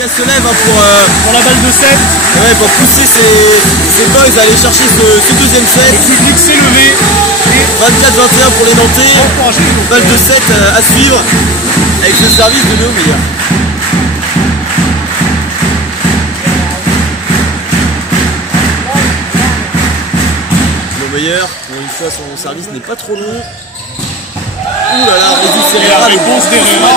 gars se lève hein, pour la balle de 7. Ouais, pour pousser ses boys à aller chercher ce deuxième set. Le public s'est levé. 24-21 pour les Nantais. Balle de 7 à suivre avec le service de Léo Meyer. Léo Meyer, pour une fois son service n'est pas trop long. Ouh là là, Résus Serrera, réponse d'Herrera.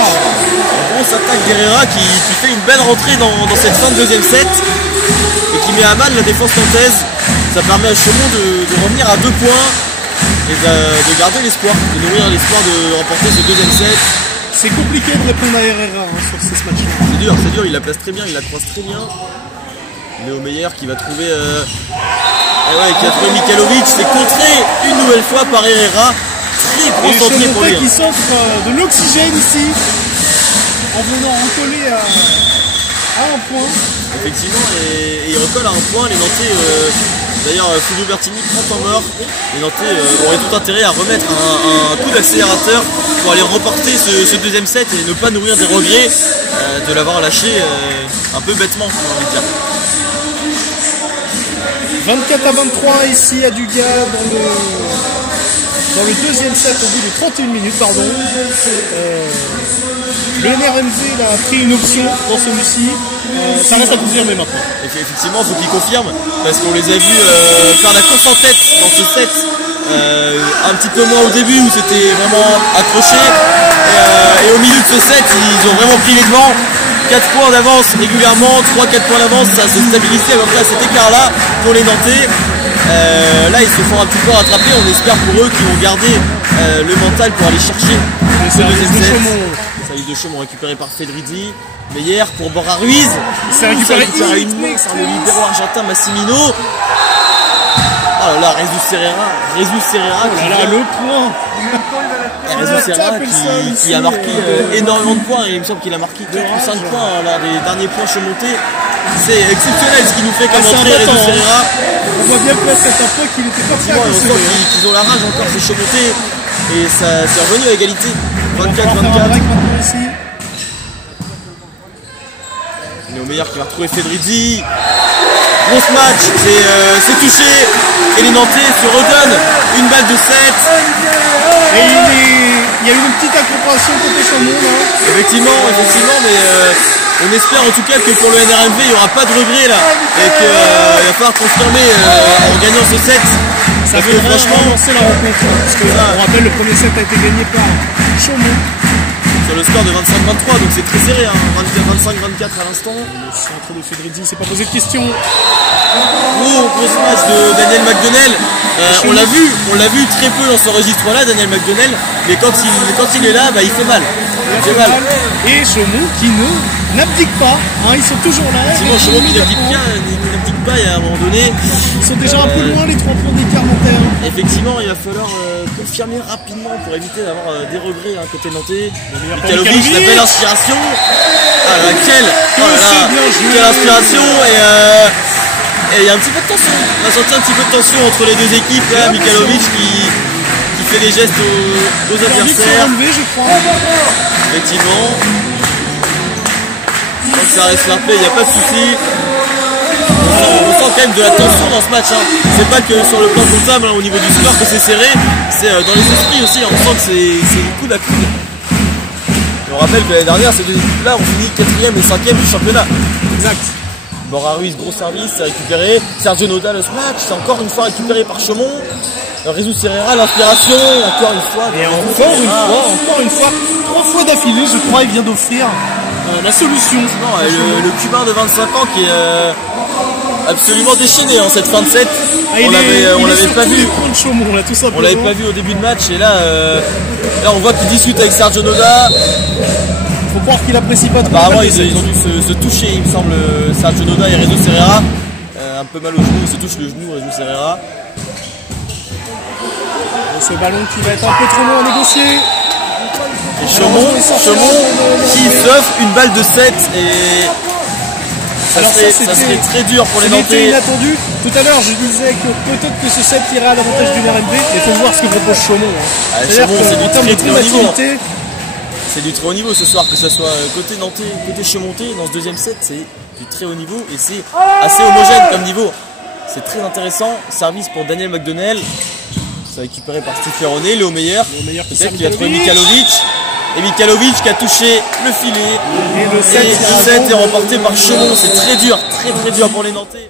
Grosse attaque d'Herrera qui fait une belle rentrée dans cette fin de deuxième set et qui met à mal la défense nantaise. Ça permet à Chaumont de revenir à 2 points et de garder l'espoir, de nourrir l'espoir de remporter ce deuxième set. C'est compliqué de répondre à Herrera sur ce match-là. C'est dur, il la place très bien, il la croise très bien. Léo Meyer qui va trouver Mikhailovic, c'est contré une nouvelle fois par Herrera. Très gros centré pour lui. Qui s'offre de l'oxygène ici en venant recoller à un point. Effectivement, et il recolle à un point. Les Nantais, d'ailleurs, Fulvio Bertini prend en mort. Les Nantais auraient tout intérêt à remettre un coup d'accélérateur pour aller remporter ce deuxième set et ne pas nourrir des regrets de l'avoir lâché un peu bêtement. 24-23 ici à Dugas dans le deuxième set au bout de 31 minutes, pardon. Le NRMV a pris une option dans celui-ci. Ça reste à confirmer maintenant. Effectivement, il faut qu'il confirme parce qu'on les a vus faire la course en tête dans ce set. Un petit peu moins au début où c'était vraiment accroché. Et au milieu de ce set, ils ont vraiment pris les devants. 4 points d'avance régulièrement, 3-4 points d'avance, ça se stabilise à peu près à cet écart-là pour les Nantais. Là ils se font un petit peu rattraper, on espère pour eux qu'ils vont garder le mental pour aller chercher ce deuxième set. Service de Chaumont récupéré par Fedrizzi. Meyer pour Borja Ruiz. C'est récupéré une main par le libéro argentin Massimino. Oh là là, Résus Serrera. Oh là là, le point. Résus Serrera qui a marqué énormément de points. Et il me semble qu'il a marqué 4 ou 5 points lors des derniers points Chaumontais. C'est exceptionnel ce qu'il nous fait comme entrée Résus Serrera. On voit bien que là c'est un point qu'il était pas prêt à concevoir. Ils ont la rage encore ces Chaumontais. Et ça c'est revenu à égalité. 24-24. Léo Meyer qui va retrouver Fedrizzi. Gros match, c'est touché. Et les Nantais se redonnent une balle de 7. Et il y a eu une petite incompréhension côté Chaumont là. Effectivement, mais on espère en tout cas que pour le NRMV il n'y aura pas de regret là. Et qu'il va falloir confirmer en gagnant ce set. Ça veut franchement lancer la rencontre. Parce que on rappelle, le premier set a été gagné par Chaumont. Sur le score de 25-23, donc c'est très serré, hein. 25-24 à l'instant. Le centre de Fedrizzi s'est pas posé de questions. Gros match de Daniel McDonnell. On l'a vu très peu dans ce registre-là, Daniel McDonnell, mais quand il est là, il fait mal. Et Chaumont qui n'abdique pas, hein, ils sont toujours là. Chaumont qui n'abdique pas, et à un moment donné. Ils sont déjà un peu loin les 3 points d'écart nantais. Effectivement, il va falloir confirmer rapidement pour éviter d'avoir des regrets côté nantais. Mikhailovic, la belle inspiration. Ah là, quelle inspiration et il y a un petit peu de tension. On a senti un petit peu de tension entre les deux équipes là. Mikhailovic qui fait des gestes aux adversaires. Je crois. Effectivement. Donc ça reste fair play, il n'y a pas de souci. On sent quand même de la tension dans ce match. Hein. C'est pas que sur le plan comptable au niveau du score que c'est serré, c'est dans les esprits aussi. On sent que c'est coude à coude. On rappelle que l'année dernière, ces deux équipes-là ont fini 4e et 5e du championnat. Exact. Borja Ruiz, gros service, c'est récupéré. Sergio Noda, le smash, c'est encore une fois récupéré par Chaumont. Résus Serrera, l'inspiration, encore une fois. Et encore une fois, 3 fois d'affilée, je crois, il vient d'offrir la solution. Le Cubain de 25 ans qui est absolument déchaîné en cette fin de set. On l'avait pas vu. Chaumont, là, tout simplement. On l'avait pas vu au début de match et là on voit qu'il discute avec Sergio Noda. Faut croire qu'il apprécie pas trop. Apparemment ils ont dû se toucher, il me semble, Sergio Noda et Résus Serrera. Un peu mal au genou, il se touche le genou, Résus Serrera. Ce ballon qui va être un peu trop long à négocier. Et Chaumont qui s'offre une balle de 7 et ça serait très dur pour les Nantais. C'était inattendu. Tout à l'heure je disais que peut-être que ce set irait à l'avantage du RNB. Il faut voir ce que propose Chaumont. Chaumont c'est du très haut niveau. c'est du très haut niveau ce soir, que ce soit côté nantais, côté chemontais. Dans ce deuxième set, c'est du très haut niveau et c'est assez homogène comme niveau. C'est très intéressant. Service pour Daniel McDonnell. C'est récupéré par Steve Ferronnet, Léo Meyer. Peut-être qu'il a trouvé Mikhailovic. Et Mikhailovic qui a touché le filet. Et le 7 est remporté par Chaumont. C'est très dur pour les Nantais.